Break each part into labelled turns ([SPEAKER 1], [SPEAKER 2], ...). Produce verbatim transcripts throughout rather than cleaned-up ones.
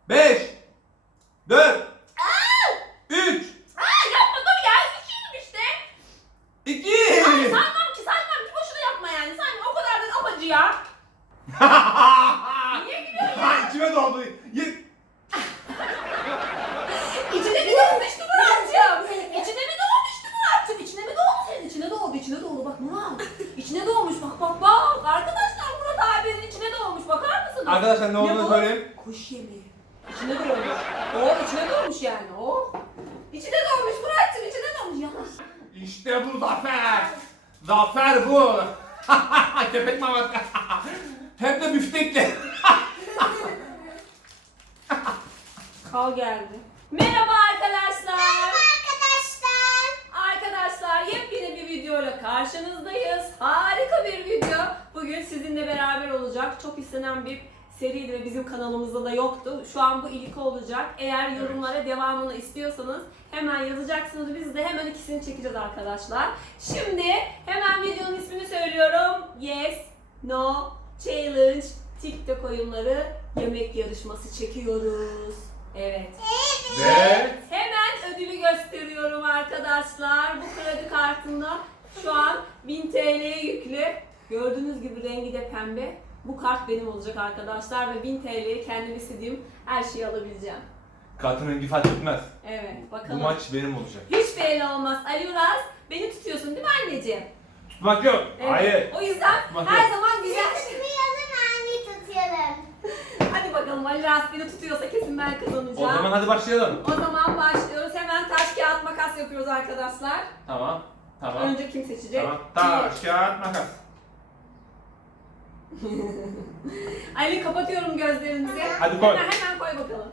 [SPEAKER 1] beş, dört, üç,
[SPEAKER 2] Aa yapma dur ya. Üçüydüm işte.
[SPEAKER 1] iki.
[SPEAKER 2] Ay saymam ki saymam ki. Boşuna yapma yani. Saymam. O kadar da apacı ya. Niye gülüyorsun ya?
[SPEAKER 1] Ay içime doldu. Ye-
[SPEAKER 2] İçine mi dolmuştu Murat'cığım? İçine mi dolmuştu Murat'cığım? İçine mi doldu senin? İçine doldu, içine doldu. Bak Murat. İçine dolmuş bak bak bak. Arkadaşlar Murat abinin içine dolmuş. Bakar mısınız?
[SPEAKER 1] Arkadaşlar ne olduğunu
[SPEAKER 2] bu?
[SPEAKER 1] söyleyeyim.
[SPEAKER 2] Kuş yemeği. İçine dolmuş. O içine dolmuş yani. O. İçine dolmuş Murat'cığım. İçine dolmuş. Yavaş.
[SPEAKER 1] İşte bu zafer. Zafer bu. Köpek maması. Hem de büftekle.
[SPEAKER 2] Kal geldi. Merhaba arkadaşlar.
[SPEAKER 3] Merhaba arkadaşlar.
[SPEAKER 2] Arkadaşlar yepyeni bir videoyla karşınızdayız. Harika bir video. Bugün sizinle beraber olacak. Çok istenen bir seriydi ve bizim kanalımızda da yoktu. Şu an bu ilk olacak. Eğer yorumlara devamını istiyorsanız hemen yazacaksınız. Biz de hemen ikisini çekeceğiz arkadaşlar. Şimdi hemen videonun ismini söylüyorum. Yes, No, Challenge, TikTok oyunları, yemek yarışması çekiyoruz. Evet.
[SPEAKER 1] Ve
[SPEAKER 2] Hemen ödülü gösteriyorum arkadaşlar. Bu kredi kartında şu an bin T L'ye yüklü. Gördüğünüz gibi rengi de pembe. Bu kart benim olacak arkadaşlar ve bin T L'ye kendim istediğim her şeyi alabileceğim.
[SPEAKER 1] kartın rengi fark etmez.
[SPEAKER 2] Evet,
[SPEAKER 1] Bu
[SPEAKER 2] bakalım.
[SPEAKER 1] maç benim olacak.
[SPEAKER 2] Hiç belli olmaz. Ali Uras, beni tutuyorsun değil mi anneciğim?
[SPEAKER 1] Tutmak yok.
[SPEAKER 2] Evet.
[SPEAKER 1] Hayır.
[SPEAKER 2] O yüzden
[SPEAKER 1] Tutmak
[SPEAKER 2] her
[SPEAKER 1] yok.
[SPEAKER 2] zaman güzel.
[SPEAKER 3] Tutmayalım, anne tutuyorum.
[SPEAKER 2] Hadi bakalım Ali Uras beni tutuyorsa kesin ben kazanacağım.
[SPEAKER 1] O zaman hadi başlayalım.
[SPEAKER 2] O zaman başlıyoruz. Hemen taş kağıt makas yapıyoruz arkadaşlar.
[SPEAKER 1] Tamam. Tamam.
[SPEAKER 2] Önce kim seçecek?
[SPEAKER 1] Tamam. Taş, kağıt, makas.
[SPEAKER 2] Ali kapatıyorum gözlerinizi.
[SPEAKER 1] Hadi koy.
[SPEAKER 2] Hemen, hemen koy bakalım.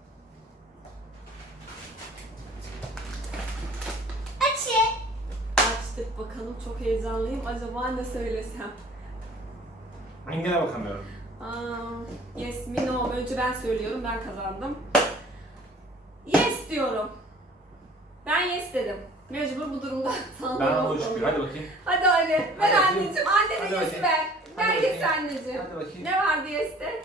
[SPEAKER 3] Açı.
[SPEAKER 2] Açtık bakalım. Çok heyecanlıyım. Acaba ne söylesem?
[SPEAKER 1] Rengine bakamıyorum.
[SPEAKER 2] Um, yes mi no. Önce ben söylüyorum. Ben kazandım. Yes diyorum. Ben yes dedim. Mecbur bu durumda.
[SPEAKER 1] Ben ona şükür. Hadi bakayım.
[SPEAKER 2] Hadi Ali. Ver
[SPEAKER 1] Hadi bakayım.
[SPEAKER 2] anneciğim. Anne
[SPEAKER 1] Hadi
[SPEAKER 2] de yes
[SPEAKER 1] bakayım.
[SPEAKER 2] ver.
[SPEAKER 1] Hadi
[SPEAKER 2] Ver yes
[SPEAKER 1] bakayım.
[SPEAKER 2] anneciğim.
[SPEAKER 1] Hadi bakayım.
[SPEAKER 2] Ne vardı yes'te?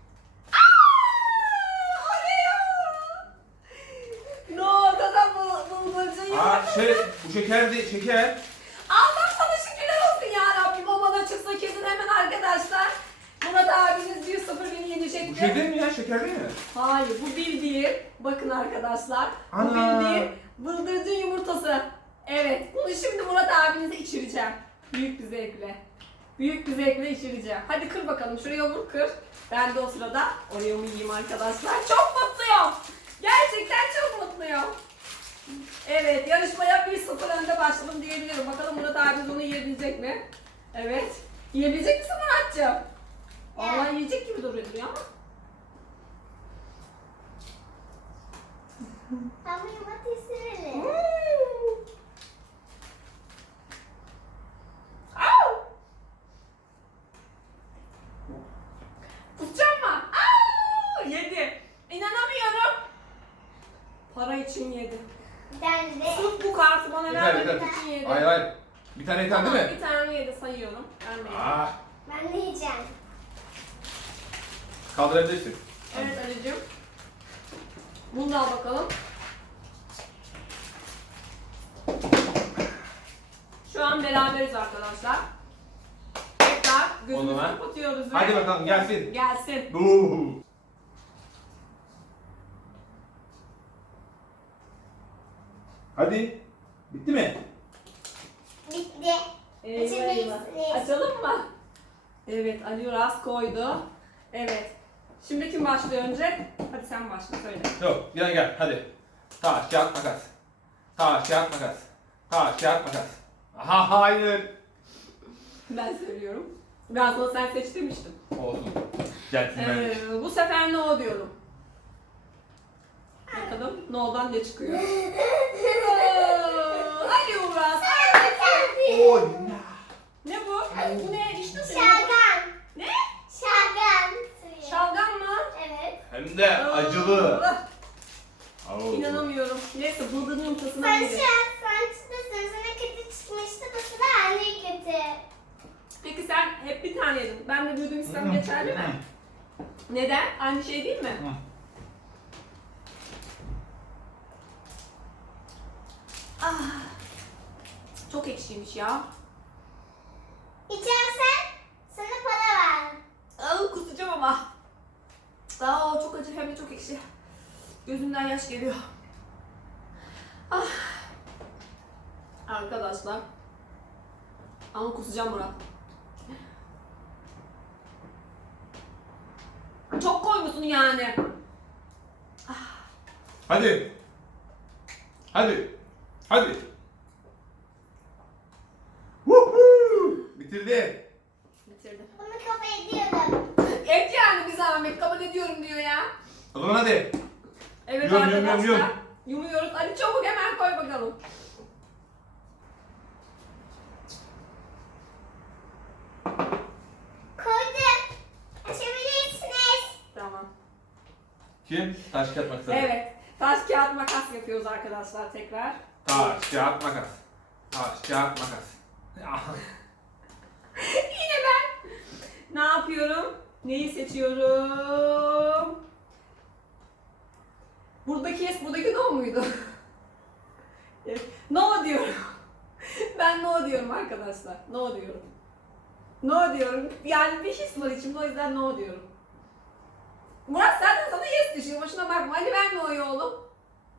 [SPEAKER 2] No, da da bu bulgurcu
[SPEAKER 1] Aa şey, bu şeker değil, şeker.
[SPEAKER 2] Allah sana şükürler olsun ya Rabbim. O bana çıksa kesin hemen arkadaşlar. Murat abiniz bir sıfır beni yenecekti.
[SPEAKER 1] Bu şey değil mi ya, şeker değil mi?
[SPEAKER 2] Hayır, bu bildiğin, bakın arkadaşlar, bu
[SPEAKER 1] Ana.
[SPEAKER 2] bildiğin bıldırcın yumurtası. Evet, bunu şimdi Murat abinize içireceğim. Büyük bir zevkle. Büyük bir zevkle içireceğim. Hadi kır bakalım, şuraya vur kır. Ben de o sırada Oreo'mu yiyeyim arkadaşlar. Çok mutluyum. Gerçekten çok mutluyum. Evet, yarışmaya bir sıfır önde başladım diyebilirim. Bakalım Murat abimiz onu yiyebilecek mi? Evet. Yiyebilecek misin Murat'cığım? Vallahi yiyecek gibi duruyor ama.
[SPEAKER 3] Tamam, hadi sürelim.
[SPEAKER 2] Au! Kusacağım mı? Au! Yedi. İnanamıyorum. Para için yedi.
[SPEAKER 3] Ben de.
[SPEAKER 2] Sırf bu kartı bana
[SPEAKER 1] Yeter,
[SPEAKER 2] vermek
[SPEAKER 1] yeter.
[SPEAKER 2] için yedi.
[SPEAKER 1] Hayır hayır. Bir tane yeter
[SPEAKER 2] Tamam,
[SPEAKER 1] değil mi?
[SPEAKER 2] bir tane yedi sayıyorum. Vermeyin.
[SPEAKER 1] Ah,
[SPEAKER 3] Ben de yiyeceğim.
[SPEAKER 1] kaldırabilirsin.
[SPEAKER 2] Evet Ali'cim. Bunu da al bakalım. Şu an beraberiz arkadaşlar. Tekrar gözümüzü
[SPEAKER 1] O zaman.
[SPEAKER 2] kapatıyoruz ve...
[SPEAKER 1] Hadi bakalım, gelsin.
[SPEAKER 2] Gelsin.
[SPEAKER 1] Uuu. Hadi. Bitti mi?
[SPEAKER 3] Bitti.
[SPEAKER 2] Eyvah
[SPEAKER 3] Açamayız.
[SPEAKER 2] eyvah. Açalım mı? Evet, Ali Uras koydu. Evet. Şimdi kim başlıyor önce? Hadi sen başla, söyle.
[SPEAKER 1] Yok, gel gel hadi. Taş, kağıt, makas. Taş, kağıt, makas. Taş, kağıt, makas. Aha hayır.
[SPEAKER 2] Ben söylüyorum. Ben sana sen seç demiştim.
[SPEAKER 1] Olsun. Gelsin ben.
[SPEAKER 2] Ee, bu sefer no diyorum. Bakalım no'dan ne çıkıyor? Oo, Ali Uras.
[SPEAKER 1] Oy.
[SPEAKER 2] Ne bu? Bu ne? İşte senin.
[SPEAKER 3] Şalgam.
[SPEAKER 2] Ne?
[SPEAKER 3] Şalgam suyu.
[SPEAKER 2] Şalgam mı?
[SPEAKER 3] Evet.
[SPEAKER 1] Hem de acılı.
[SPEAKER 2] Allah,
[SPEAKER 1] Oo.
[SPEAKER 2] İnanamıyorum. Neyse bulduğun yumurtasını
[SPEAKER 3] Sen
[SPEAKER 2] yedim.
[SPEAKER 3] şu an saçta sana kötü çıkmıştı. Bu sıra anne kötü.
[SPEAKER 2] Peki sen hep bir tane yedin. Ben de büyüdüğüm İslam geçerli mi? Neden? Aynı şey değil mi? Ah. Çok ekşiymiş ya.
[SPEAKER 3] İçersen sana para ver.
[SPEAKER 2] Aa, kusacağım ama. Aa, çok acı hem de çok ekşi. Gözümden yaş geliyor. Ah. Arkadaşlar. Ama kusacağım Murat. Çok koymuşsun yani.
[SPEAKER 1] Hadi. Hadi. Hadi. Woohoo! Bitirdi.
[SPEAKER 2] Bitirdim.
[SPEAKER 3] Bunu kabul ediyorum.
[SPEAKER 2] Et yani bir zahmet kabul ediyorum diyor ya.
[SPEAKER 1] O zaman hadi.
[SPEAKER 2] Evet
[SPEAKER 1] Yum, yum, yum,
[SPEAKER 2] arkadaşlar.
[SPEAKER 1] yum.
[SPEAKER 2] Yumuyoruz. Hadi çabuk hemen koy bakalım.
[SPEAKER 3] Koydum. Açabilirsiniz.
[SPEAKER 2] Tamam.
[SPEAKER 1] Kim? Taş kağıt makas.
[SPEAKER 2] Evet. Taş kağıt makas yapıyoruz arkadaşlar tekrar.
[SPEAKER 1] Taş kağıt makas. Taş kağıt makas.
[SPEAKER 2] Yine ben. Ne yapıyorum? Neyi seçiyorum? Buradaki buradaki no muydu? Evet, no diyorum. Ben no diyorum arkadaşlar. No diyorum. No diyorum. Yani bir his var içimde o yüzden no diyorum. Murat zaten sana yes düşüyor. Boşuna bakma. Hadi ver no'yu oğlum.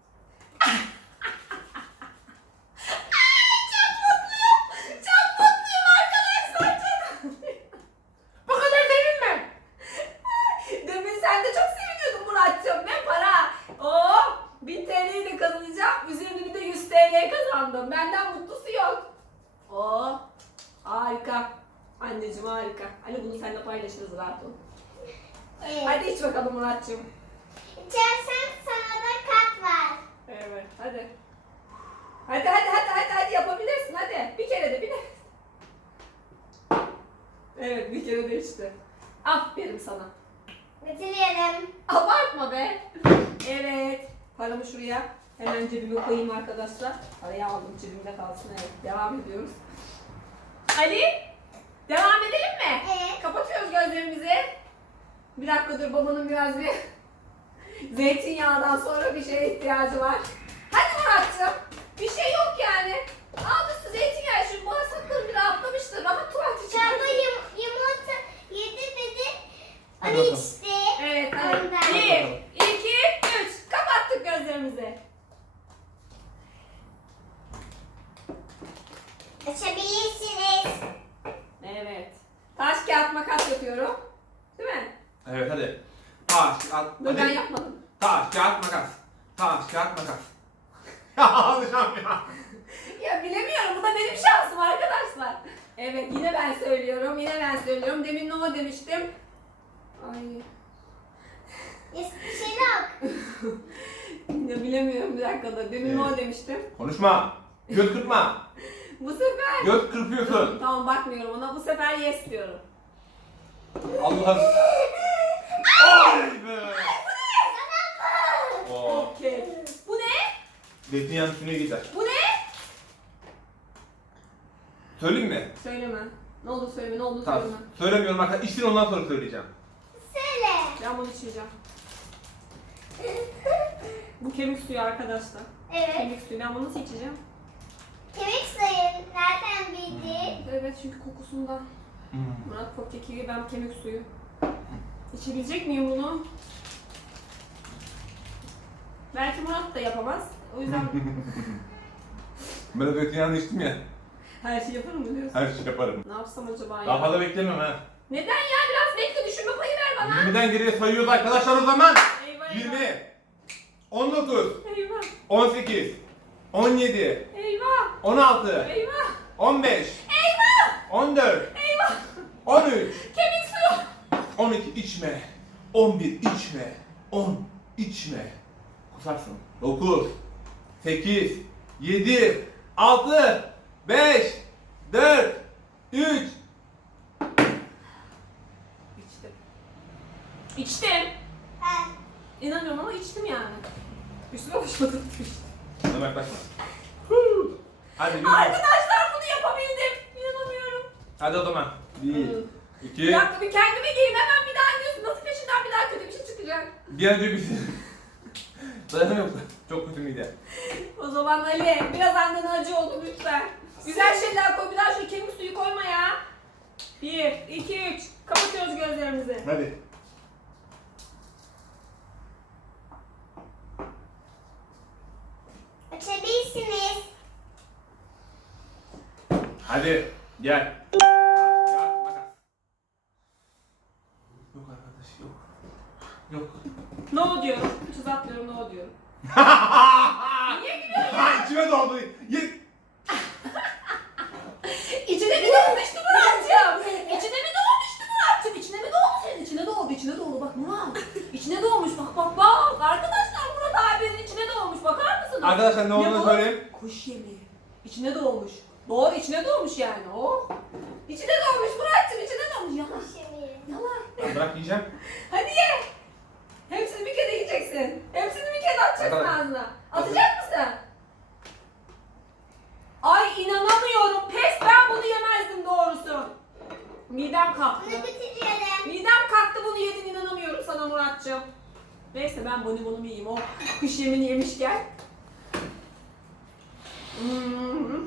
[SPEAKER 2] Çok mutluyum. Çok mutluyum arkadaşlar. Çok mutluyum. Bu kadar sevinme. Demin sen de çok seviniyordun Murat'cığım. Ne para? Oo, bin T L'yi de kazanacağım. Üzerine bir de yüz T L kazandım. Benden mutlusu yok. Oo, harika. Anneciğim harika. Ali bunu seninle paylaşırız rahat ol.
[SPEAKER 3] Evet.
[SPEAKER 2] Hadi iç bakalım Murat'cığım.
[SPEAKER 3] İçersen sana da kat var.
[SPEAKER 2] Evet, hadi. Hadi hadi hadi hadi hadi yapabilirsin hadi. Bir kere de bir de. Evet, bir kere de içti. Aferin sana.
[SPEAKER 3] Bitiriyorum.
[SPEAKER 2] Abartma be. Evet. Paramı şuraya hemen cebime koyayım arkadaşlar. Parayı aldım cebimde kalsın. Evet. Devam ediyoruz. Ali. Devam edelim mi?
[SPEAKER 3] Evet.
[SPEAKER 2] Kapatıyoruz gözlerimizi. Bir dakika dur babanın biraz bir zeytinyağından sonra bir şeye ihtiyacı var. Hadi Murat'cığım. Bir şey yok yani. Aldı su zeytinyağı. Şu bağırsakları bir rahatlamıştır. Rahat tuvalet için.
[SPEAKER 3] Çorba yum yumurta yedi dedi.
[SPEAKER 1] Hadi
[SPEAKER 3] Onu
[SPEAKER 1] bakalım.
[SPEAKER 3] içti.
[SPEAKER 2] Evet hadi.
[SPEAKER 3] Ondan.
[SPEAKER 2] Bir, iki, üç. Kapattık gözlerimizi.
[SPEAKER 3] Açabilirsiniz.
[SPEAKER 2] Evet. Taş kağıt makas yapıyorum. Değil mi?
[SPEAKER 1] Evet hadi. Taş kağıt.
[SPEAKER 2] Dur ben
[SPEAKER 1] Hadi.
[SPEAKER 2] yapmadım.
[SPEAKER 1] Taş kağıt makas. Taş kağıt makas. Ya alacağım ya.
[SPEAKER 2] Ya bilemiyorum. Bu da benim şansım arkadaşlar. Evet yine ben söylüyorum. Yine ben söylüyorum. Demin no demiştim. Ay.
[SPEAKER 3] Yes, bir şey yok.
[SPEAKER 2] Ya bilemiyorum bir dakika da. Demin no
[SPEAKER 1] Evet.
[SPEAKER 2] demiştim.
[SPEAKER 1] Konuşma. Göz kırpma.
[SPEAKER 2] Bu sefer.
[SPEAKER 1] Göz kırpıyorsun.
[SPEAKER 2] Tamam bakmıyorum ona. Bu sefer yes diyorum.
[SPEAKER 1] Allah'ım. Ay be. Oo.
[SPEAKER 2] Okey. Bu ne?
[SPEAKER 1] Zeytinyağının üstüne gider.
[SPEAKER 2] Bu ne?
[SPEAKER 1] Söyleyeyim mi?
[SPEAKER 2] Söyleme. Ne oldu söyleme. Ne oldu
[SPEAKER 1] Tamam.
[SPEAKER 2] söyleme.
[SPEAKER 1] Söylemiyorum arkadaşlar. İçsin ondan sonra söyleyeceğim.
[SPEAKER 3] Söyle.
[SPEAKER 2] Ben bunu içeceğim. Bu kemik suyu arkadaşlar.
[SPEAKER 3] Evet.
[SPEAKER 2] Kemik suyu. Ben bunu nasıl içeceğim?
[SPEAKER 3] Kemik sayın. Nereden bildin?
[SPEAKER 2] Evet çünkü kokusundan. Murat Popkek'i ben kemik suyu. İçebilecek miyim bunu? Belki Murat da yapamaz. O yüzden
[SPEAKER 1] Ben zeytinyağını içtim ya.
[SPEAKER 2] her şeyi yaparım mı diyorsun?
[SPEAKER 1] Her şey yaparım.
[SPEAKER 2] Ne yapsam acaba
[SPEAKER 1] Daha
[SPEAKER 2] ya?
[SPEAKER 1] fazla beklemem ha.
[SPEAKER 2] Neden ya? Biraz bekle düşünme payı ver bana.
[SPEAKER 1] yirmiden geriye sayıyoruz arkadaşlar o zaman.
[SPEAKER 2] Eyvah eyvah.
[SPEAKER 1] yirmi, on dokuz,
[SPEAKER 2] Eyvah.
[SPEAKER 1] on sekiz, on yedi,
[SPEAKER 2] Eyvah.
[SPEAKER 1] on altı,
[SPEAKER 2] Eyvah.
[SPEAKER 1] on beş,
[SPEAKER 2] Eyvah.
[SPEAKER 1] on dört,
[SPEAKER 2] Eyvah.
[SPEAKER 1] on üç,
[SPEAKER 2] Kemik suyu.
[SPEAKER 1] on iki içme, on bir içme, on içme. Kusarsın. dokuz, sekiz, yedi, altı, beş, dört, üç.
[SPEAKER 2] İçtim. İçtim.
[SPEAKER 3] Ha.
[SPEAKER 2] İnanmıyorum ama içtim yani. Üstüme başıma tutmuş.
[SPEAKER 1] Bana yaklaşma. Hadi yürü.
[SPEAKER 2] Arkadaşlar bunu yapabildim. İnanamıyorum.
[SPEAKER 1] Hadi o zaman. Bir,
[SPEAKER 2] Bir
[SPEAKER 1] iki,
[SPEAKER 2] dakika bir kendime geleyim hemen bir daha diyorsun. Nasıl peşinden bir daha kötü bir şey çıkacak?
[SPEAKER 1] bir an önce bitsin. Dayanamıyorum. Çok kötü mide.
[SPEAKER 2] O zaman Ali biraz annen acı oldu lütfen. Güzel şeyler koy. Bir daha şu kemik suyu koyma ya. Bir, iki, üç. Kapatıyoruz gözlerimizi.
[SPEAKER 1] Hadi.
[SPEAKER 3] Açabilirsiniz.
[SPEAKER 1] Hadi gel. Kağıt, makas. Yok arkadaş yok. Yok.
[SPEAKER 2] No diyorum. Hiç uzatmıyorum no diyorum. Niye gülüyorsun?
[SPEAKER 1] Ay içime doldu. Ye-
[SPEAKER 2] İçine mi dolmuştu Murat'cığım? İçine mi dolmuştu Murat'cığım? İçine mi doldu senin? İçine doldu, içine doldu. Bak Murat. İçine dolmuş. Bak bak bak. Arkadaşlar Murat abinin içine dolmuş. Bakar mısınız?
[SPEAKER 1] Arkadaşlar ne olduğunu
[SPEAKER 2] bu?
[SPEAKER 1] söyleyeyim.
[SPEAKER 2] Kuş yemeği. İçine doğmuş. Doğru içine doğmuş yani. Oh. İçine doğmuş Murat'cığım, içine doğmuş. Yalan.
[SPEAKER 3] Şimdi.
[SPEAKER 2] Yalan.
[SPEAKER 1] Ben bırak yiyeceğim.
[SPEAKER 2] Hadi ye. Hepsini bir kere yiyeceksin. Hepsini bir kere atacaksın
[SPEAKER 1] Atalım.
[SPEAKER 2] ağzına. Atacak mısın? Ay inanamıyorum. Pes, ben bunu yemezdim doğrusu. Midem kalktı.
[SPEAKER 3] Bunu bitiriyorum.
[SPEAKER 2] Midem kalktı, bunu yedin, inanamıyorum sana Murat'cığım. Neyse ben bonibonumu yiyeyim. O kuş yemini yemişken. Hmm.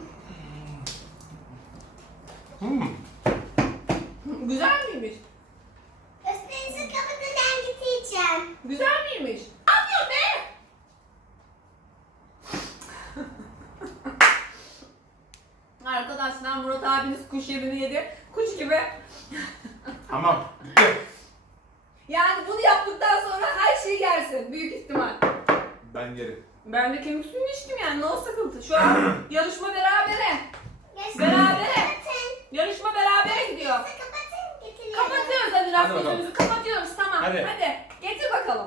[SPEAKER 1] Hmm.
[SPEAKER 2] Güzel miymiş?
[SPEAKER 3] Üstünüzü kapatın, ben getireceğim.
[SPEAKER 2] Güzel miymiş? Ne yapıyorsun be? Arkadaşlar Murat abiniz kuş yemini yedi. Kuş gibi.
[SPEAKER 1] Tamam. Bitti.
[SPEAKER 2] Yani bunu yaptıktan sonra her şeyi yersin. Büyük ihtimal.
[SPEAKER 1] Ben yerim.
[SPEAKER 2] Ben de kemik suyunu içtim yani. Ne o sıkıntı? Şu an yarışma berabere.
[SPEAKER 3] Gösterinizi
[SPEAKER 2] Berabere.
[SPEAKER 3] kapatın.
[SPEAKER 2] Yarışma berabere gidiyor.
[SPEAKER 3] Üstünüzü kapatın, getiriyorum.
[SPEAKER 2] Kapatıyoruz hadi
[SPEAKER 1] Hadi
[SPEAKER 2] raflarımızı. Kapatıyoruz tamam.
[SPEAKER 1] Hadi.
[SPEAKER 2] Hadi. Getir bakalım.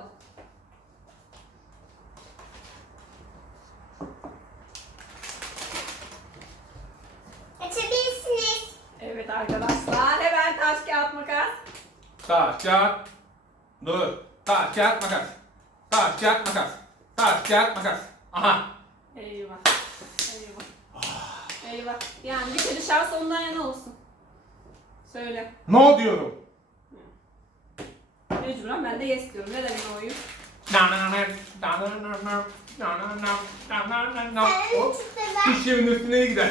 [SPEAKER 3] Açabilirsiniz.
[SPEAKER 2] Evet arkadaşlar. Hemen taş kağıt makas.
[SPEAKER 1] Taş, kağıt. Dur. Taş, kağıt, makas. Taş, kağıt, makas. Taş, kağıt, makas. Aha.
[SPEAKER 2] Eyvah. Eyvah. Eyvah. Yani bir kere şans ondan yana olsun. Söyle.
[SPEAKER 1] No diyorum.
[SPEAKER 2] Mecburen ben de yes diyorum. Ne demek o oyun?
[SPEAKER 1] Na na na na na na na na na na na na na na.
[SPEAKER 3] Sarı
[SPEAKER 1] Hop.
[SPEAKER 3] çıktı ben.
[SPEAKER 1] İş yerinin üstüne gider.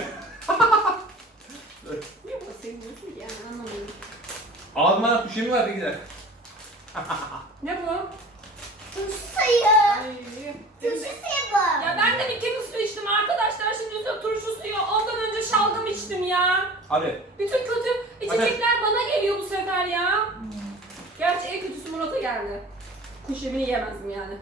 [SPEAKER 2] Niye bu sevmiyorsun ki yani anlamıyorum.
[SPEAKER 1] Ağzıma da pişimi var gider.
[SPEAKER 2] Ne bu?
[SPEAKER 3] Turşu suyu.
[SPEAKER 2] Ay.
[SPEAKER 3] Turşu suyu bu.
[SPEAKER 2] Ya ben de bir kemik suyu içtim arkadaşlar. Şimdi üstüne turşu suyu. Ondan önce şalgam içtim ya.
[SPEAKER 1] Hadi.
[SPEAKER 2] Bütün kötü içecekler bana geliyor bu sefer ya. Gerçi en kötüsü Murat'a geldi. Kuş yemini yiyemezdim yani.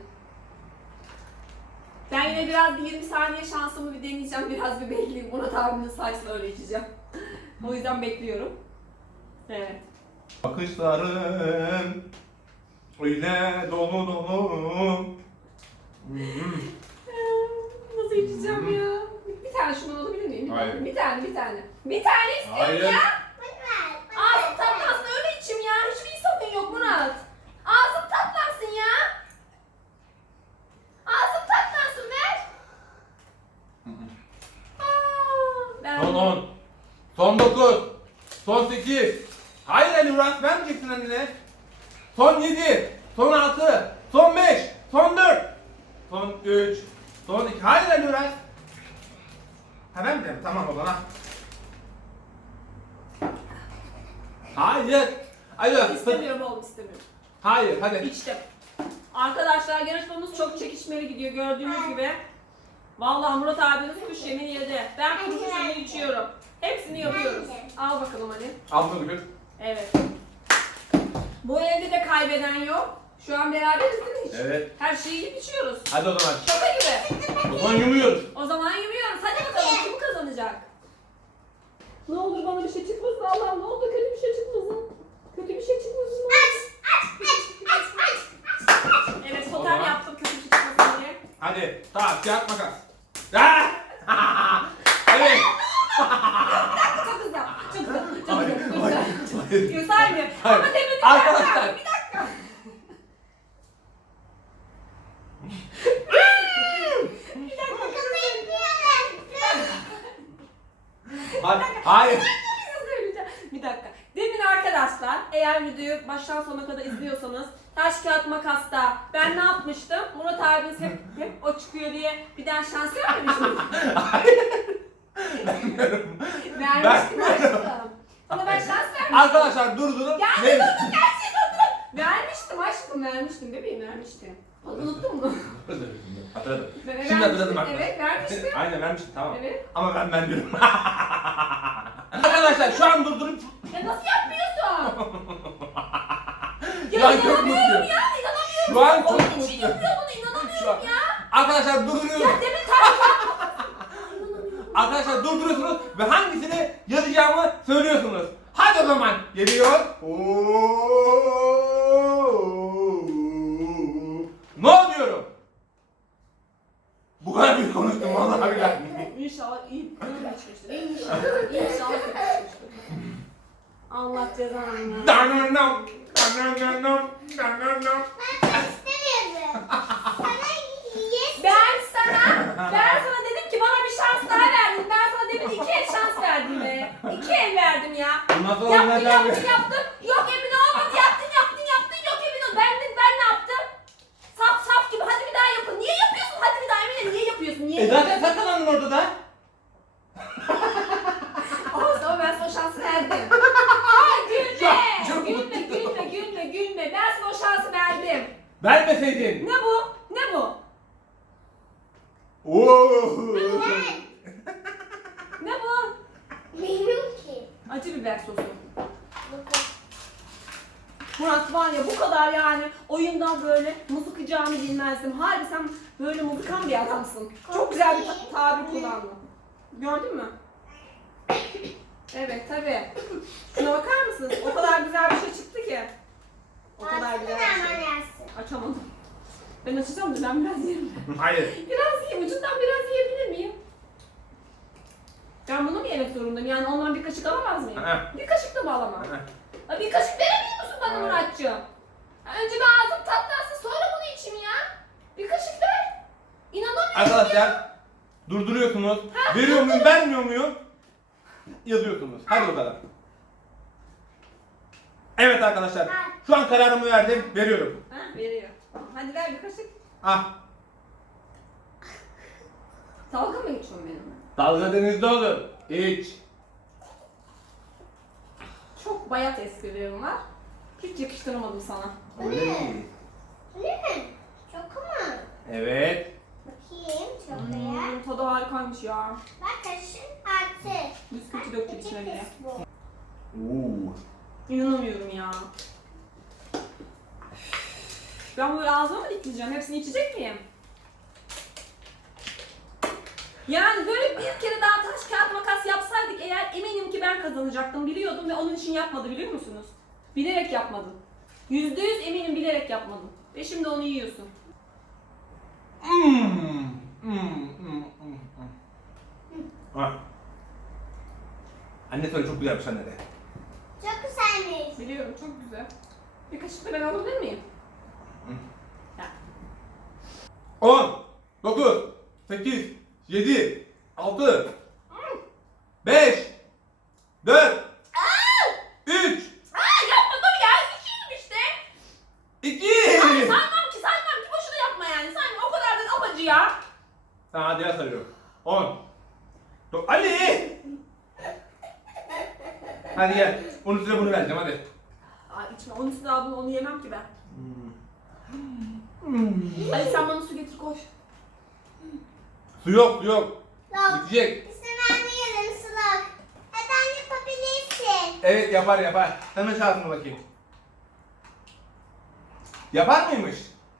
[SPEAKER 2] Ben yine biraz bir yirmi saniye şansımı bir deneyeceğim. Biraz bir bekleyeyim. Murat abinin sayesinde öyle içeceğim. O yüzden bekliyorum. Evet.
[SPEAKER 1] Bakışların öyle dolu dolu. Hmm.
[SPEAKER 2] Nasıl içeceğim ya? Bir tane şundan alabilir miyim? Bir
[SPEAKER 1] Hayır.
[SPEAKER 2] tane, bir tane, bir tane. Bir tane istiyorum
[SPEAKER 1] Hayır.
[SPEAKER 2] ya.
[SPEAKER 3] Bak ver. bak
[SPEAKER 2] Ağzım
[SPEAKER 3] ver.
[SPEAKER 2] tatlansın öyle içeyim ya. Hiçbir insafın yok Murat. Ağzım tatlansın ya. Ağzım tatlansın ver. Aa, ben...
[SPEAKER 1] Son on. Son dokuz. Son sekiz. Hayır Ali Murat vermeyeceksin annene. Son yedi. Son altı. Son beş. Son dört. Son üç. Son iki. Hayır Ali Murat. Ha ben mi? Tamam o zaman. Hayır. Hayır.
[SPEAKER 2] İstemiyorum oğlum istemiyorum.
[SPEAKER 1] Hayır hadi.
[SPEAKER 2] İçtim. Arkadaşlar yarışmamız çok çekişmeli gidiyor gördüğünüz gibi. Vallahi Murat abiniz kuş yemini yedi. Ben kuş yemini içiyorum. Hepsini yapıyoruz. Al bakalım Ali.
[SPEAKER 1] Al bunu götür.
[SPEAKER 2] Evet. Bu evde de kaybeden yok. Şu an beraberiz değil mi hiç?
[SPEAKER 1] Evet.
[SPEAKER 2] Her şeyi yiyip içiyoruz.
[SPEAKER 1] Hadi o zaman.
[SPEAKER 2] Şaka gibi.
[SPEAKER 1] O zaman yumuyoruz.
[SPEAKER 2] O zaman yumuyoruz. Hadi bakalım kim kazanacak? Ne olur bana bir şey çıkmasın Allah'ım. Ne olur kötü bir şey çıkmasın. Kötü bir şey çıkmasın.
[SPEAKER 3] Aç, aç, aç, aç, aç, aç.
[SPEAKER 2] Evet
[SPEAKER 1] O
[SPEAKER 2] totem
[SPEAKER 1] zaman-
[SPEAKER 2] yaptım kötü bir şey çıkmasın diye.
[SPEAKER 1] Hadi. Taş, kağıt, makas. Ah! Evet.
[SPEAKER 2] Çok hızlı yap. Çok hızlı. Çok
[SPEAKER 1] Hayır,
[SPEAKER 2] hızlı.
[SPEAKER 1] hayır,
[SPEAKER 2] Çok
[SPEAKER 1] hayır.
[SPEAKER 2] hızlı. Saymıyor.
[SPEAKER 1] Hayır.
[SPEAKER 2] Ama demin bir
[SPEAKER 1] Arkadaşlar.
[SPEAKER 2] dakika. Bir dakika. Bir dakika.
[SPEAKER 1] Hayır. Hayır.
[SPEAKER 2] Bir şey söyleyeceğim. Bir dakika. Demin arkadaşlar eğer videoyu baştan sona kadar izliyorsanız taş kağıt makasta ben ne yapmıştım? Murat abiniz hep Hep o çıkıyor diye bir daha şans vermemiş miydin?
[SPEAKER 1] Vermiyorum.
[SPEAKER 2] Vermiştim
[SPEAKER 1] Vermiyorum.
[SPEAKER 2] aşkım. Ama ben şans vermiştim.
[SPEAKER 1] Arkadaşlar durdurun.
[SPEAKER 2] Ya
[SPEAKER 1] Ne-
[SPEAKER 2] ne durdun gerçeği durdun. Vermiştim aşkım vermiştim bebeğim vermiştim. Unuttun mu?
[SPEAKER 1] Hatırladım.
[SPEAKER 2] Ben
[SPEAKER 1] Şimdi hatırladım
[SPEAKER 2] vermiştim,
[SPEAKER 1] bak.
[SPEAKER 2] evet, vermiştim.
[SPEAKER 1] Aynen vermiştim tamam.
[SPEAKER 2] Evet.
[SPEAKER 1] Ama ben ben diyorum. Arkadaşlar şu an durdurup
[SPEAKER 2] Ya nasıl yapmıyorsun? Ya
[SPEAKER 1] Şu an çok
[SPEAKER 2] inanamıyorum
[SPEAKER 1] mutluyum.
[SPEAKER 2] ya inanamıyorum.
[SPEAKER 1] Şu an çok
[SPEAKER 2] Onun için
[SPEAKER 1] mutluyum.
[SPEAKER 2] yapıyor bunu inanamıyorum
[SPEAKER 1] Şu an-
[SPEAKER 2] ya.
[SPEAKER 1] Arkadaşlar durduruyoruz.
[SPEAKER 2] Ya demin tarif
[SPEAKER 1] Arkadaşlar durduruyorsunuz ve hangisini yazacağımı söylüyorsunuz. Hadi o zaman geliyor. Ne oluyorum? Bu kadar bir konuştum vallahi billahi.
[SPEAKER 2] İnşallah iyi görmüştür. İnşallah, inşallah görmüştür. Allah cezanı.
[SPEAKER 1] Dananam, dananam, dananam.
[SPEAKER 3] Ben istemiyorum. Sana yes.
[SPEAKER 2] Ben sana, ben sana dedim ki bana bir şans daha verdin. Ben sana demin iki el şans verdim be. İki el verdim ya.
[SPEAKER 1] Bundan sonra
[SPEAKER 2] Yaptın
[SPEAKER 1] oynayacağım.
[SPEAKER 2] yaptın yaptın. Yok emin olmadı. Yaptın yaptın yaptın. Yok emin ol. Ben, ben ne yaptım? Saf saf gibi. Hadi bir daha yapın. Niye yapıyorsun? Hadi bir daha Emine. Niye yapıyorsun? Niye
[SPEAKER 1] E zaten sen kazandın orada da.
[SPEAKER 2] Olsun ama ben sana o şansı verdim.
[SPEAKER 1] Çok-
[SPEAKER 2] Gülme.
[SPEAKER 1] çok
[SPEAKER 2] Gülme
[SPEAKER 1] mutluyum.
[SPEAKER 2] gülme gülme gülme. Ben sana o şansı verdim.
[SPEAKER 1] Vermeseydin.
[SPEAKER 2] Ne bu? Ne bu?
[SPEAKER 1] Oo.
[SPEAKER 2] Ne bu?
[SPEAKER 3] Bilmiyorum ki.
[SPEAKER 2] Acı biber sosu.
[SPEAKER 3] Bakın.
[SPEAKER 2] Murat var ya bu kadar yani oyundan böyle mızıkacağını bilmezdim. Harbi sen böyle mızıkan bir adamsın. Çok güzel bir ta- tabir kullandın. Gördün mü? Evet tabii. Şuna bakar mısınız? O kadar güzel bir şey çıktı ki. O kadar güzel bir
[SPEAKER 3] Aslında
[SPEAKER 2] şey.
[SPEAKER 3] yersin.
[SPEAKER 2] Açamadım. Ben açacağım da ben biraz yerim.
[SPEAKER 1] Hayır.
[SPEAKER 2] Biraz yiyeyim. Ucundan biraz yiyebilir miyim? Ben bunu mu yemek zorundayım? Yani ondan bir kaşık alamaz mıyım?
[SPEAKER 1] Aha.
[SPEAKER 2] Bir kaşık da mı alamam?
[SPEAKER 1] Aha.
[SPEAKER 2] Ya bir kaşık veremiyor musun bana
[SPEAKER 1] Evet.
[SPEAKER 2] Muratcığım? Önce bir ağzım tatlansın sonra bunu içeyim ya. Bir kaşık ver. İnanamıyorum ya.
[SPEAKER 1] Arkadaşlar durduruyorsunuz. Veriyor muyum, vermiyor muyum? Yazıyorsunuz. Hadi bakalım. Evet arkadaşlar. Şu an kararımı verdim. Veriyorum.
[SPEAKER 2] Ha, veriyor. Tamam, hadi ver bir kaşık.
[SPEAKER 1] Ah.
[SPEAKER 2] Dalga mı geçiyorsun benimle?
[SPEAKER 1] Dalga denizde olur. İç.
[SPEAKER 2] Çok bayat esprilerim var. Hiç yakıştıramadım sana.
[SPEAKER 1] Öyle mi?
[SPEAKER 3] Öyle mi? Çok mu?
[SPEAKER 1] Evet.
[SPEAKER 3] Bakayım çok beyaz.
[SPEAKER 2] Hmm, tadı harikaymış ya.
[SPEAKER 3] Bak kaşın artı.
[SPEAKER 2] Bisküvi döktük içine bile.
[SPEAKER 3] bu.
[SPEAKER 1] Oo.
[SPEAKER 2] İnanamıyorum ya. Ben böyle ağzıma mı dikleyeceğim? Hepsini içecek miyim? Yani böyle bir kere daha taş kağıt makas yapsaydık eğer eminim ki ben kazanacaktım biliyordum ve onun için yapmadı biliyor musunuz? Bilerek yapmadın. Yüzde yüz eminim bilerek yapmadın. Ve şimdi onu yiyorsun.
[SPEAKER 1] Hmm. Hmm. Hmm. Hmm. Hmm. Ah. Anne söyle çok güzelmiş anne de.
[SPEAKER 3] Çok güzelmiş.
[SPEAKER 2] Biliyorum çok güzel. Bir kaşık da ben alabilir miyim? Ya.
[SPEAKER 1] on, dokuz, sekiz, yedi, altı, beş, dört, üç,
[SPEAKER 2] Aa yapmadım ya içiyorum işte.
[SPEAKER 1] iki.
[SPEAKER 2] Ay, saymam ki saymam ki boşuna yapma yani. Saymam o kadar da amacı ya.
[SPEAKER 1] Tamam hadi ya sayıyorum. on. Do- Ali! Hadi gel. Onun üstüne bunu vereceğim hadi.
[SPEAKER 2] Aa içme onun üstüne al bunu onu yemem ki ben.
[SPEAKER 1] Hmm.
[SPEAKER 2] Ali sen bana su getir koş.
[SPEAKER 1] Su yok, su yok.
[SPEAKER 3] Yok.
[SPEAKER 1] Bitecek.
[SPEAKER 3] İstemiyorum sulak. Neden yapabilirsin?
[SPEAKER 1] Evet yapar yapar. Sen aç ağzına bakayım. Yapar mıymış?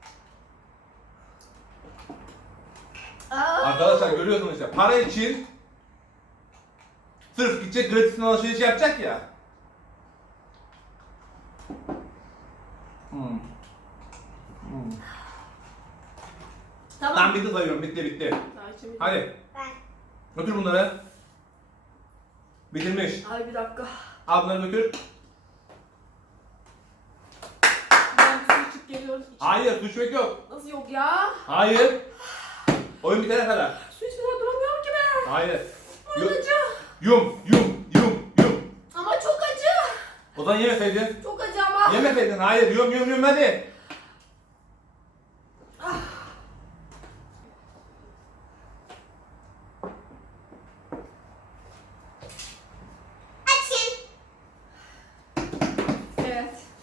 [SPEAKER 2] Aa.
[SPEAKER 1] Arkadaşlar görüyorsunuz işte para için sırf gidecek gratisin alışveriş yapacak ya. Hmm. Hmm.
[SPEAKER 2] Tamam.
[SPEAKER 1] Tamam bitti sayıyorum bitti bitti.
[SPEAKER 2] Daha içebilirim.
[SPEAKER 1] Hadi
[SPEAKER 3] Ben.
[SPEAKER 1] götür bunları. Bitirmiş.
[SPEAKER 2] Ay bir dakika.
[SPEAKER 1] Al bunları götür.
[SPEAKER 2] Ben bir su içip geliyoruz. İç.
[SPEAKER 1] Hayır su içmek yok.
[SPEAKER 2] Nasıl yok ya?
[SPEAKER 1] Hayır. Oyun bitene kadar.
[SPEAKER 2] Su içmeden duramıyorum ki ben.
[SPEAKER 1] Hayır.
[SPEAKER 2] Çok
[SPEAKER 1] Yu-
[SPEAKER 2] acı.
[SPEAKER 1] Yum yum yum yum.
[SPEAKER 2] Ama çok acı.
[SPEAKER 1] O zaman yemeseydin.
[SPEAKER 2] Çok acı ama.
[SPEAKER 1] Yemeseydin. Hayır yum yum yum hadi.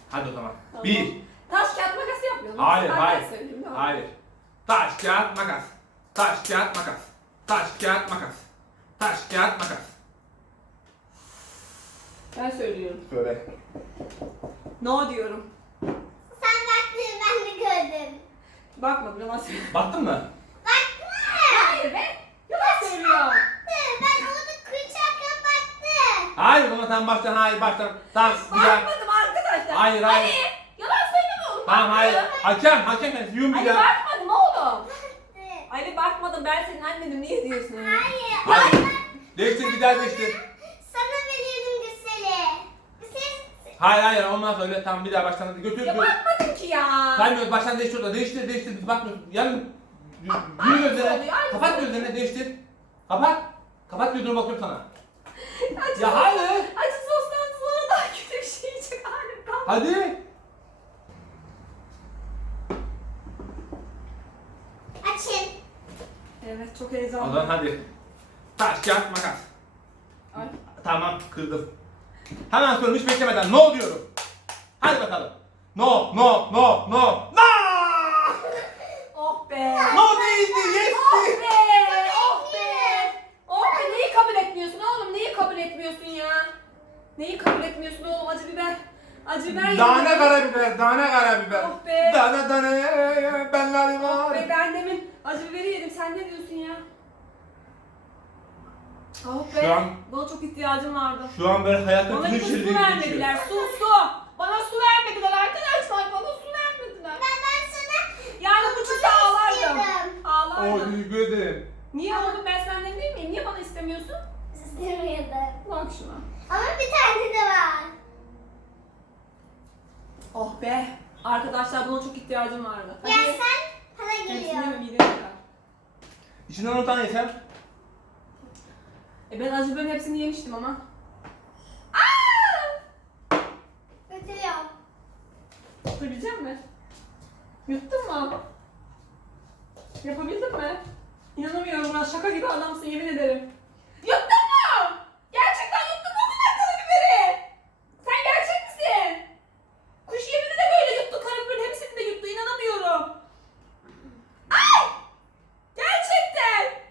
[SPEAKER 1] Hadi o zaman.
[SPEAKER 2] Tamam.
[SPEAKER 1] Bir.
[SPEAKER 2] Taş kağıt makas yapmıyorum.
[SPEAKER 1] Hayır,
[SPEAKER 2] Ben
[SPEAKER 1] hayır.
[SPEAKER 2] söyleyeyim, ne var?
[SPEAKER 1] Hayır. Taş, kağıt, makas. Taş, kağıt, makas. Taş, kağıt, makas. Taş, kağıt, makas.
[SPEAKER 2] Ben söylüyorum.
[SPEAKER 1] Söyle.
[SPEAKER 2] No diyorum.
[SPEAKER 3] Sen baktın ben de gördüm.
[SPEAKER 2] Bakmadım yalan söylüyorum.
[SPEAKER 1] Baktın mı?
[SPEAKER 3] Baktın mı?
[SPEAKER 2] Hayır be. Yalan söylüyor.
[SPEAKER 3] Baktım. Ben orada kuyuçakken baktım.
[SPEAKER 1] Hayır o zaman tamam baştan hayır baştan. Tamam güzel.
[SPEAKER 2] Bakmadım arkadaşlar.
[SPEAKER 1] Hayır, hayır.
[SPEAKER 2] Ali, yalan söyleme oğlum.
[SPEAKER 1] Tamam hayır.
[SPEAKER 2] Bakmadım.
[SPEAKER 1] Hakem hakem ben yum bir
[SPEAKER 2] Ali
[SPEAKER 1] daha.
[SPEAKER 2] bakmadım oğlum.
[SPEAKER 3] Baktım.
[SPEAKER 2] Ali bakmadım, ben senin annenim, niye diyorsun öyle?
[SPEAKER 3] Hayır.
[SPEAKER 1] Hayır. Değiştir bir daha değiştir.
[SPEAKER 3] Sana veriyorum güzeli. Siz...
[SPEAKER 1] Hayır hayır olmaz öyle tamam bir daha baştan hadi götür.
[SPEAKER 2] Ya
[SPEAKER 1] götür.
[SPEAKER 2] bakmadım ki ya.
[SPEAKER 1] Saymıyoruz baştan değiştir orada değiştir değiştir biz bakmıyoruz. Yarın yürü gözlerine.
[SPEAKER 2] oluyor, aynısı
[SPEAKER 1] Kapat
[SPEAKER 2] oluyor.
[SPEAKER 1] gözlerini değiştir. Kapat. Kapat gözünü bakıyorum sana.
[SPEAKER 2] Acı
[SPEAKER 1] Ya
[SPEAKER 2] sos-
[SPEAKER 1] hayır.
[SPEAKER 2] Acı sostan sonra daha kötü bir şey yiyecek halim kalmadı.
[SPEAKER 1] Hadi.
[SPEAKER 3] Açın.
[SPEAKER 2] Evet, çok
[SPEAKER 1] O
[SPEAKER 2] heyecanlı.
[SPEAKER 1] zaman hadi. Taş kağıt makas.
[SPEAKER 2] Ay.
[SPEAKER 1] Tamam kırdım. Hemen sorum hiç beklemeden no diyorum. Hadi bakalım. No no no no. No!
[SPEAKER 2] Oh be.
[SPEAKER 1] No değildi
[SPEAKER 2] Oh
[SPEAKER 1] yes'ti.
[SPEAKER 2] be. Oh be. Oh be. Neyi kabul etmiyorsun oğlum? Neyi kabul etmiyorsun ya? Neyi kabul etmiyorsun oğlum? Acı biber. Acı biber
[SPEAKER 1] Dane
[SPEAKER 2] yedim.
[SPEAKER 1] karabiber, dane karabiber.
[SPEAKER 2] Oh be.
[SPEAKER 1] Dane dane benler
[SPEAKER 2] Oh
[SPEAKER 1] var.
[SPEAKER 2] be, ben demin acı biberi yedim. Sen ne diyorsun ya? Oh be.
[SPEAKER 1] Şu an-
[SPEAKER 2] Buna çok ihtiyacım vardı.
[SPEAKER 1] Şu an böyle hayatın
[SPEAKER 2] Bana
[SPEAKER 1] tüm
[SPEAKER 2] bir de su
[SPEAKER 1] şirinliği
[SPEAKER 2] vermediler. Su su. Bana su vermediler arkadaşlar. Bana su vermediler.
[SPEAKER 3] Ben ben sana...
[SPEAKER 2] Yani bu çıksa ağlardım.
[SPEAKER 3] istiyordum.
[SPEAKER 1] Oo
[SPEAKER 2] Ağlardım.
[SPEAKER 1] teşekkür ederim.
[SPEAKER 2] Niye oğlum, ben senden değil miyim? Niye bana istemiyorsun?
[SPEAKER 3] İstemiyordum.
[SPEAKER 2] Bak şuna.
[SPEAKER 3] Ama bir tane de var.
[SPEAKER 2] Oh be. Arkadaşlar buna çok ihtiyacım vardı. Hadi.
[SPEAKER 3] Yersen para
[SPEAKER 2] Hepsini
[SPEAKER 3] geliyor.
[SPEAKER 2] mi mideme kadar?
[SPEAKER 1] İçinden on tane yesem.
[SPEAKER 2] E ben acı biberin hepsini yemiştim ama.
[SPEAKER 3] Götürüyorum.
[SPEAKER 2] Yapabilecek mi? Yuttun mu? Yapabildin mi? İnanamıyorum, Murat, şaka gibi adamsın, yemin ederim. Yuttun mu? Gerçekten yuttun mu bu kadar karabiberi? Sen gerçek misin? Kuş yemini de böyle yuttu, karabiberin hepsini de yuttu, inanamıyorum. Ay! Gerçekten!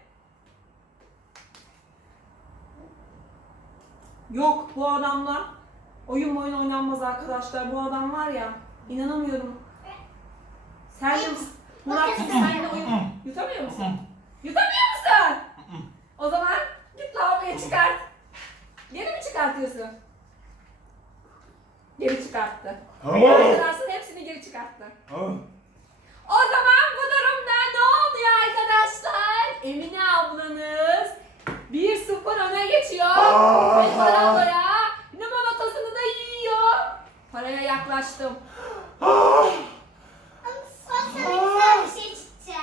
[SPEAKER 2] Yok, bu adamla oyun oyun oynanmaz arkadaşlar. Bu adam var ya, inanamıyorum. Sen de Murat, sen de oyun yutamıyor musun? Yutamıyor musun? O zaman git lavaboya çıkart. Geri mi çıkartıyorsun? Geri çıkarttı. Arkadaşlar hepsini geri çıkarttı. O zaman bu durumda ne oluyor arkadaşlar? Emine ablanız bir sıfır öne geçiyor. Ve paraya limonatasını da yiyor. Paraya yaklaştım.
[SPEAKER 3] Ama sonra güzel bir şey çıkacak.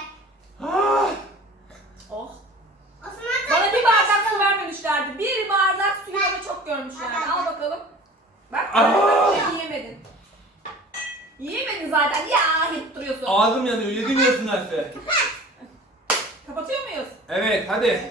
[SPEAKER 2] Oh.
[SPEAKER 3] O zaman
[SPEAKER 2] Bana bir
[SPEAKER 3] tabii
[SPEAKER 2] bardak su
[SPEAKER 3] başlayalım.
[SPEAKER 2] vermemişlerdi. Bir bardak suyu bana çok görmüşlerdi. Al bakalım. Bak,
[SPEAKER 1] Aa.
[SPEAKER 2] bak yiyemedin. Yiyemedin zaten. Ya hep duruyorsun.
[SPEAKER 1] Ağzım yanıyor yedim yiyorsun Aslı.
[SPEAKER 2] Kapatıyor muyuz?
[SPEAKER 1] Evet hadi.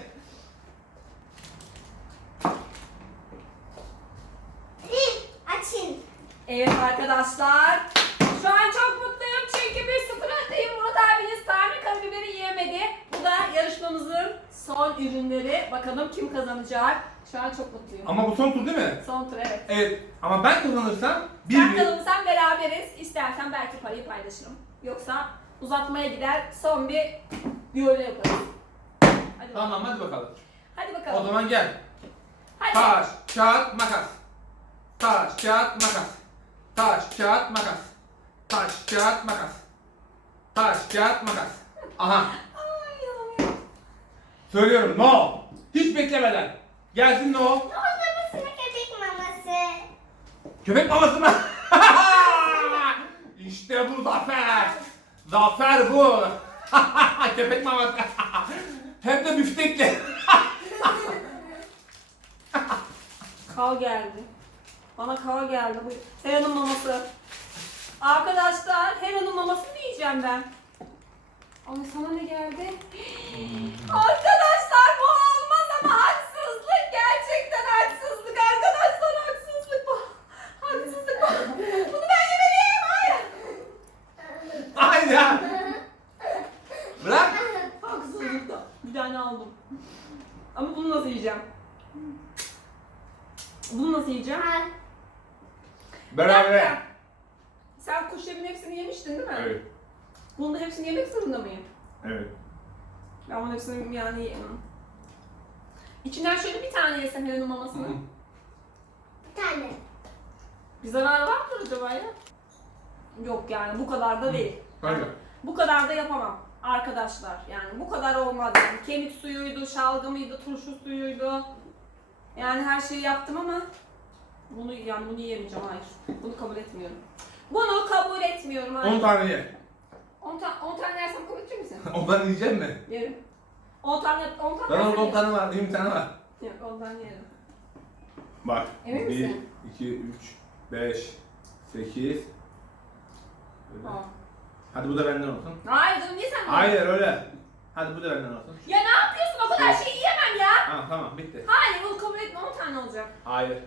[SPEAKER 3] Bir, açın.
[SPEAKER 2] Evet arkadaşlar. Şu an çok mutluyum çünkü bir sıfır öndeyim. Murat abiniz Tarık karabiberi yiyemedi. Bu da yarışmamızın son ürünleri. Bakalım kim kazanacak. Şu an çok mutluyum.
[SPEAKER 1] Ama bu son tur değil mi?
[SPEAKER 2] Son tur, evet.
[SPEAKER 1] Evet ama ben kazanırsam bir
[SPEAKER 2] Sen
[SPEAKER 1] bir.
[SPEAKER 2] kazanırsan beraberiz. İstersen belki parayı paylaşırım. Yoksa uzatmaya gider. Son bir düello yaparız. Hadi bakalım.
[SPEAKER 1] Tamam hadi bakalım.
[SPEAKER 2] Hadi
[SPEAKER 1] O
[SPEAKER 2] bakalım.
[SPEAKER 1] zaman gel.
[SPEAKER 2] Hadi.
[SPEAKER 1] Taş, kağıt, makas. Taş, kağıt, makas. Taş, kağıt, makas. Taş, kağıt, makas. Taş, kağıt, makas. Aha.
[SPEAKER 2] Ay, inanamıyorum.
[SPEAKER 1] Söylüyorum no. Hiç beklemeden. Gelsin no.
[SPEAKER 3] Orada mısın köpek maması?
[SPEAKER 1] Köpek maması mı? İşte bu zafer. Zafer bu. Köpek maması. Hem de büftekli.
[SPEAKER 2] Kal geldi. Bana kal geldi. Bu Hera'nın maması. Arkadaşlar Hera'nın mamasını yiyeceğim ben. Ama sana ne geldi? Arkadaşlar bu olmaz ama haksızlık. Gerçekten haksızlık. Arkadaşlar haksızlık bu. Haksızlık bu. Bunu ben yemedim. Ama bunu nasıl yiyeceğim? Bunu nasıl yiyeceğim?
[SPEAKER 3] Al.
[SPEAKER 2] Bir
[SPEAKER 1] Beraber.
[SPEAKER 2] dakika. Sen kuşların hepsini yemiştin değil mi?
[SPEAKER 1] Evet.
[SPEAKER 2] Bunun da hepsini yemek zorunda mıyım?
[SPEAKER 1] Evet.
[SPEAKER 2] Ben bunun hepsini yani yiyemem. İçinden şöyle bir tane yesem Helen'in mamasını.
[SPEAKER 1] Hı.
[SPEAKER 3] Bir tane.
[SPEAKER 2] Bir zararı var mıdır acaba ya? Yok yani bu kadar da değil.
[SPEAKER 1] Hayır.
[SPEAKER 2] Bu kadar da yapamam arkadaşlar. Yani bu kadar olmaz yani. Kemik suyuydu, şalgamıydı, turşu suyuydu. Yani her şeyi yaptım ama bunu yani bunu yiyemeyeceğim, hayır. Bunu kabul etmiyorum. Bunu kabul etmiyorum, hayır.
[SPEAKER 1] on tane ye.
[SPEAKER 2] on tane on tane yersem kabul edecek misin?
[SPEAKER 1] on tane yiyecek mi?
[SPEAKER 2] Yerim. on tane on tane
[SPEAKER 1] Lan
[SPEAKER 2] yersem
[SPEAKER 1] on tane var, yirmi tane var.
[SPEAKER 2] Yok, on tane yerim.
[SPEAKER 1] Bak.
[SPEAKER 2] Emin
[SPEAKER 1] bir,
[SPEAKER 2] misin?
[SPEAKER 1] iki, üç, beş, sekiz.
[SPEAKER 2] Aa.
[SPEAKER 1] Hadi bu da benden olsun.
[SPEAKER 2] Hayır canım, niye sen yiyorsun?
[SPEAKER 1] Hayır öyle. Hadi bu da benden olsun.
[SPEAKER 2] Ya ne yapıyorsun? O kadar şeyi yiyemem ya.
[SPEAKER 1] Ha tamam bitti.
[SPEAKER 2] Hayır, bunu kabul etme, on tane olacak.
[SPEAKER 1] Hayır.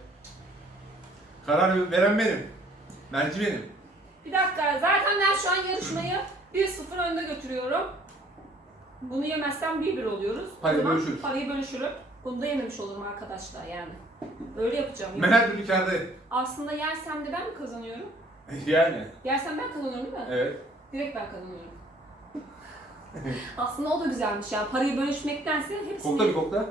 [SPEAKER 1] Karar veren benim. Merci benim.
[SPEAKER 2] Bir dakika, zaten ben şu an yarışmayı bir sıfır önde götürüyorum. Bunu yemezsem bir bir oluyoruz. O
[SPEAKER 1] Parayı
[SPEAKER 2] zaman
[SPEAKER 1] bölüşürüz.
[SPEAKER 2] Parayı bölüşürüm. Bunu da yememiş olurum arkadaşlar yani. Öyle yapacağım.
[SPEAKER 1] Ben her türlü kârdayım.
[SPEAKER 2] Aslında yersem de ben mi kazanıyorum?
[SPEAKER 1] Yani.
[SPEAKER 2] Yersem ben kazanıyorum değil mi?
[SPEAKER 1] Evet.
[SPEAKER 2] Direkt ben kazanıyorum. Aslında o da güzelmiş ya. Parayı bölüşmektense hepsini...
[SPEAKER 1] Kokla bir kokla.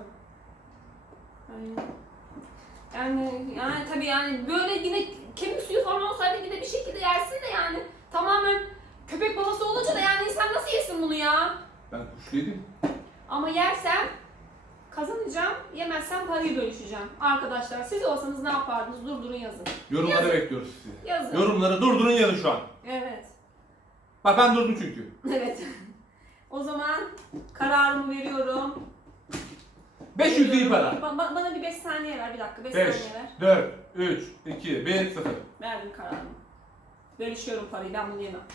[SPEAKER 2] Yani, yani, yani tabii yani böyle yine kemik suyu falan olsaydı yine bir şekilde yersin de yani. Tamamen köpek babası olunca da yani insan nasıl yesin bunu ya?
[SPEAKER 1] Ben kuşlu yedim.
[SPEAKER 2] Ama yersem kazanacağım, yemezsem parayı bölüşeceğim. Arkadaşlar siz olsanız ne yapardınız? Durdurun yazın.
[SPEAKER 1] Yorumları
[SPEAKER 2] Yazın.
[SPEAKER 1] bekliyoruz sizi.
[SPEAKER 2] Yazın.
[SPEAKER 1] Yorumları durdurun yazın şu an.
[SPEAKER 2] Evet.
[SPEAKER 1] Bak ben durdum çünkü.
[SPEAKER 2] Evet. O zaman kararımı veriyorum.
[SPEAKER 1] beş yüz iyi
[SPEAKER 2] Veriyorum.
[SPEAKER 1] para.
[SPEAKER 2] Ba- ba- bana bir beş saniye ver, bir dakika. beş
[SPEAKER 1] beş,
[SPEAKER 2] saniye ver.
[SPEAKER 1] dört, üç, iki, bir, sıfır.
[SPEAKER 2] Verdim kararımı. Bölüşüyorum parayı, ben bunu yemem.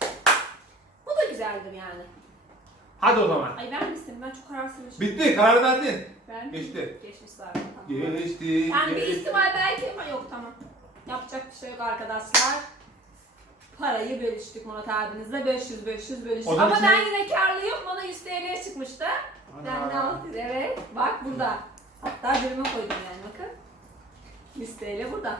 [SPEAKER 2] Bu da güzeldir yani.
[SPEAKER 1] Hadi o zaman.
[SPEAKER 2] Ay vermişsin, ben çok kararsızmışım.
[SPEAKER 1] Bitti, karar verdin.
[SPEAKER 2] Verdim.
[SPEAKER 1] Geçti.
[SPEAKER 2] Geçmiş zaten. Tamam.
[SPEAKER 1] Geçti.
[SPEAKER 2] Yani bir
[SPEAKER 1] geçti.
[SPEAKER 2] ihtimal belki ama yok, tamam. Yapacak bir şey yok arkadaşlar. Parayı bölüştük Murat abinizle. beş yüz beş yüz bölüştük.
[SPEAKER 1] O zaman
[SPEAKER 2] Ama
[SPEAKER 1] şimdi-
[SPEAKER 2] ben yine karlıyım. Bana yüz T L'ye çıkmıştı. Ben ne yaptım? Evet. Bak burada. Hatta cebime koydum yani, bakın. yüz T L burada.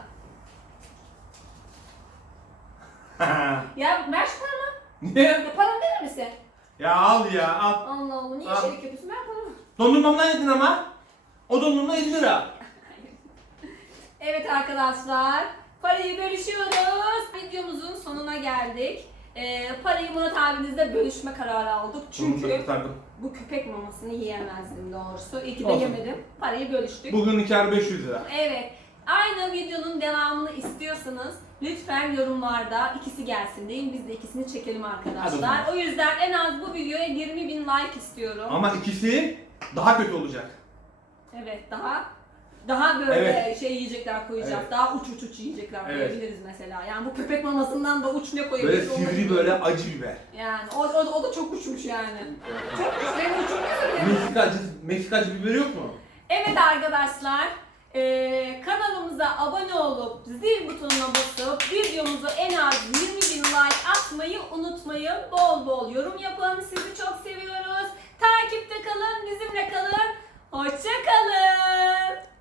[SPEAKER 2] Ya ver şu paramı.
[SPEAKER 1] Niye?
[SPEAKER 2] Ya paramı verir misin?
[SPEAKER 1] Ya al ya al.
[SPEAKER 2] Allah Allah, niye
[SPEAKER 1] Al.
[SPEAKER 2] şeylik yapıyorsun? Ver paramı.
[SPEAKER 1] Dondurmamdan yedin ama. O dondurma elli lira.
[SPEAKER 2] Evet arkadaşlar, parayı bölüşüyoruz. Videomuzun sonuna geldik. Ee, parayı Murat abinizle bölüşme kararı aldık.
[SPEAKER 1] Sonunda
[SPEAKER 2] Çünkü
[SPEAKER 1] kurtardım.
[SPEAKER 2] bu köpek mamasını yiyemezdim doğrusu. İyi ki de
[SPEAKER 1] Olsun.
[SPEAKER 2] yemedim. Parayı bölüştük.
[SPEAKER 1] Bugün kar beş yüz lira.
[SPEAKER 2] Evet. Aynı videonun devamını istiyorsanız lütfen yorumlarda ikisi gelsin deyin. Biz de ikisini çekelim
[SPEAKER 1] Hadi o
[SPEAKER 2] arkadaşlar.
[SPEAKER 1] zaman.
[SPEAKER 2] O yüzden en az bu videoya yirmi bin like istiyorum.
[SPEAKER 1] Ama ikisi daha kötü olacak.
[SPEAKER 2] Evet, daha daha böyle
[SPEAKER 1] Evet.
[SPEAKER 2] şey yiyecekler koyacağız.
[SPEAKER 1] Evet.
[SPEAKER 2] Daha uç uç uç yiyecekler
[SPEAKER 1] Evet.
[SPEAKER 2] koyabiliriz mesela. Yani bu köpek mamasından da uç ne
[SPEAKER 1] Böyle
[SPEAKER 2] koyabiliriz? onu da
[SPEAKER 1] sivri
[SPEAKER 2] bilmiyorum.
[SPEAKER 1] böyle acı biber.
[SPEAKER 2] Yani o, o, o da çok uçmuş yani. Çok uç. Benim uçum ne?
[SPEAKER 1] Meksika acı, Meksika acı biberi yok mu?
[SPEAKER 2] Evet arkadaşlar. eee, kanalımıza abone olup zil butonuna basıp videomuza en az yirmi bin like atmayı unutmayın. Bol bol yorum yapın. Sizi çok seviyoruz. Takipte kalın, bizimle kalın. Hoşça kalın.